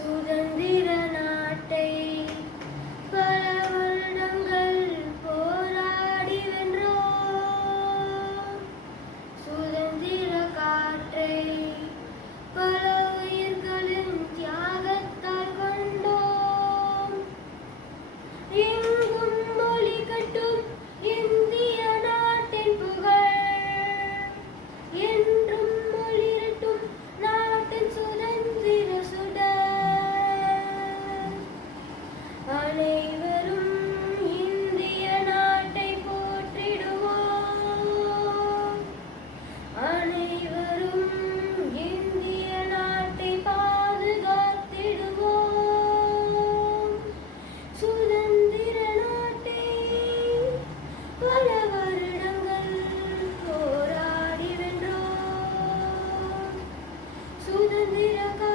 Sudan. Di Maravilha,